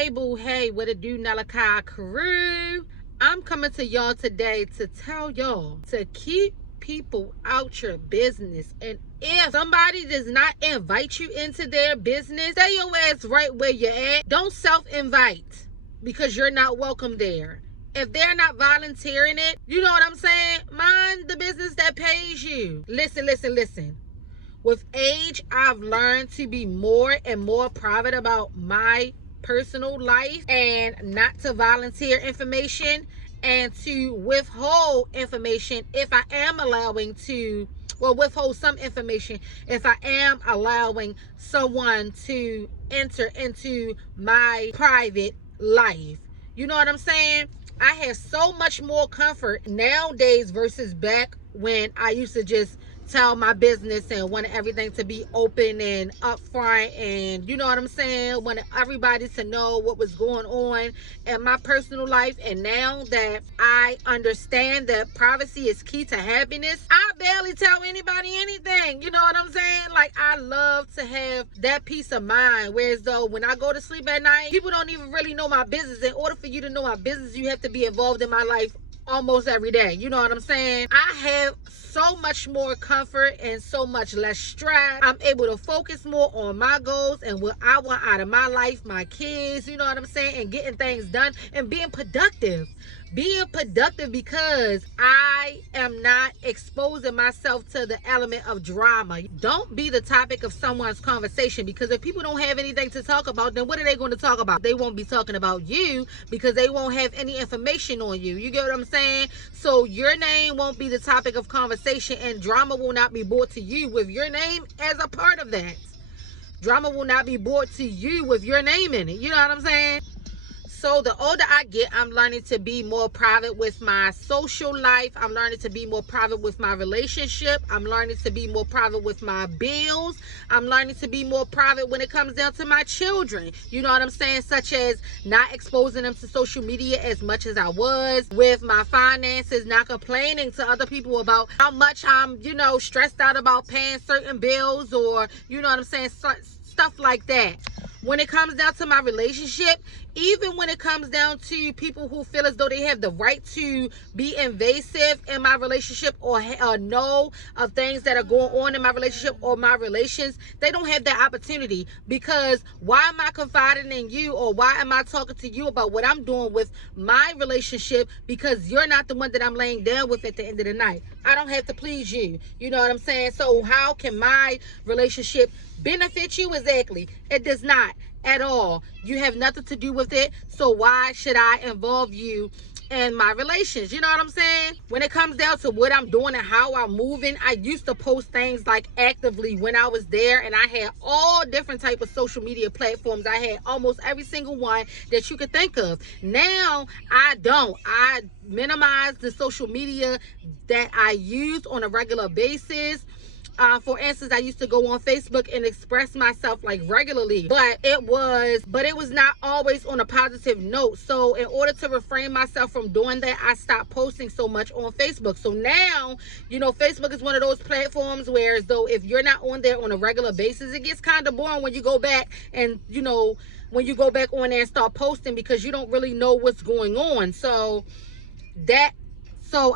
Hey boo, hey, what it do, Nalakai crew? I'm coming to y'all today to tell y'all to keep people out your business. And if somebody does not invite you into their business, stay your ass right where you're at. Don't self-invite because you're not welcome there. If they're not volunteering it, you know what I'm saying? Mind the business that pays you. Listen. With age, I've learned to be more and more private about my personal life and not to volunteer information and to withhold information if I am allowing to, well, withhold some information if I am allowing someone to enter into my private life. You know what I'm saying? I have so much more comfort nowadays versus back when I used to just tell my business and wanted everything to be open and upfront, and you know what I'm saying, wanted everybody to know what was going on in my personal life. And now that I understand that privacy is key to happiness, I barely tell anybody anything. You know what I'm saying? Like, I love to have that peace of mind, whereas though when I go to sleep at night, people don't even really know my business. In order for you to know my business, you have to be involved in my life almost every day. You know what I'm saying? I have so much more comfort and so much less stress. I'm able to focus more on my goals and what I want out of my life, my kids, you know what I'm saying, and getting things done and being productive. Being productive because I am not exposing myself to the element of drama. Don't be the topic of someone's conversation, because if people don't have anything to talk about, then what are they going to talk about? They won't be talking about you because they won't have any information on you. You get what I'm saying? So your name won't be the topic of conversation, and drama will not be brought to you with your name as a part of that. Drama will not be brought to you with your name in it. You know what I'm saying? So the older I get, I'm learning to be more private with my social life. I'm learning to be more private with my relationship. I'm learning to be more private with my bills. I'm learning to be more private when it comes down to my children. You know what I'm saying? Such as not exposing them to social media as much as I was. With my finances, not complaining to other people about how much I'm, stressed out about paying certain bills, or, you know what I'm saying, stuff like that. When it comes down to my relationship, even when it comes down to people who feel as though they have the right to be invasive in my relationship or know of things that are going on in my relationship or my relations, they don't have that opportunity. Because why am I confiding in you, or why am I talking to you about what I'm doing with my relationship? Because you're not the one that I'm laying down with at the end of the night. I don't have to please you. You know what I'm saying? So how can my relationship benefit you? Exactly. It does not at all. You have nothing to do with it. So why should I involve you in my relations? You know what I'm saying? When it comes down to what I'm doing and how I'm moving, I used to post things like actively when I was there, and I had all different type of social media platforms. I had almost every single one that you could think of. Now I don't. I minimize the social media that I use on a regular basis. For instance, I used to go on Facebook and express myself like regularly, but it was not always on a positive note. So in order to refrain myself from doing that, I stopped posting so much on Facebook. So now, Facebook is one of those platforms where, as though if you're not on there on a regular basis, it gets kind of boring when you go back and, when you go back on there and start posting, because you don't really know what's going on. So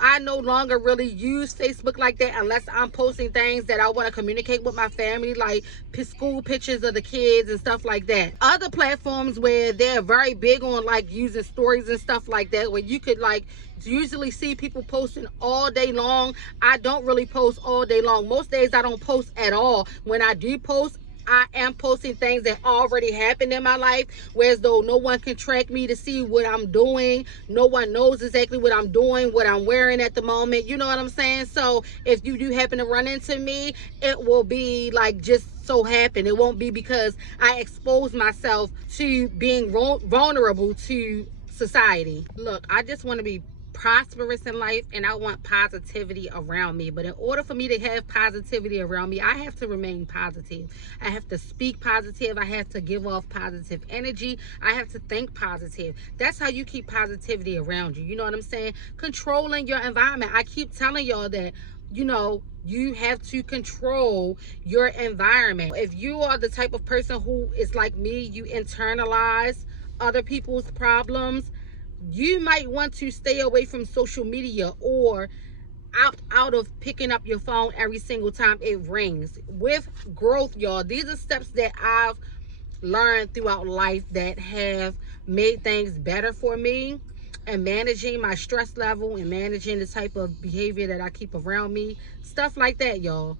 I no longer really use Facebook like that unless I'm posting things that I want to communicate with my family, like school pictures of the kids and stuff like that. Other platforms where they're very big on like using stories and stuff like that, where you could like usually see people posting all day long. I don't really post all day long. Most days I don't post at all. When I do post, I am posting things that already happened in my life, whereas though no one can track me to see what I'm doing. No one knows exactly what I'm doing, what I'm wearing at the moment. You know what I'm saying? So if you do happen to run into me, it will be like just so happen. It won't be because I expose myself to being vulnerable to society. Look, I just want to be prosperous in life, and I want positivity around me. But in order for me to have positivity around me, I have to remain positive. I have to speak positive. I have to give off positive energy. I have to think positive. That's how you keep positivity around you. You know what I'm saying? Controlling your environment. I keep telling y'all that, you have to control your environment. If you are the type of person who is like me, you internalize other people's problems, you might want to stay away from social media or opt out of picking up your phone every single time it rings. With growth, y'all, these are steps that I've learned throughout life that have made things better for me, and managing my stress level and managing the type of behavior that I keep around me, stuff like that, y'all.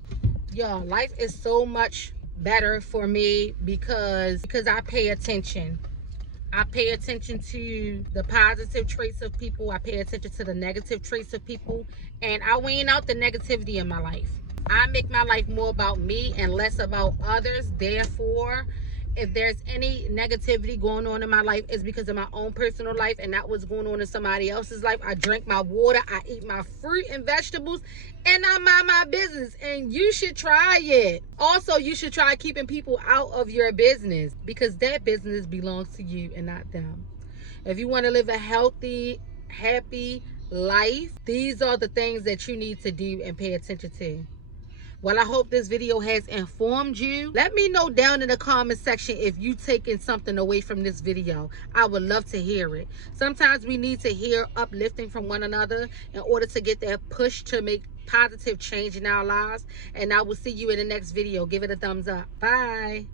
Y'all, life is so much better for me because I pay attention. I pay attention to the positive traits of people. I pay attention to the negative traits of people. And I wean out the negativity in my life. I make my life more about me and less about others. Therefore, if there's any negativity going on in my life, it's because of my own personal life and not what's going on in somebody else's life. I drink my water, I eat my fruit and vegetables, and I mind my business. And you should try it. Also, you should try keeping people out of your business because that business belongs to you and not them. If you want to live a healthy, happy life, these are the things that you need to do and pay attention to. Well, I hope this video has informed you. Let me know down in the comment section if you taking something away from this video. I would love to hear it. Sometimes we need to hear uplifting from one another in order to get that push to make positive change in our lives. And I will see you in the next video. Give it a thumbs up. Bye.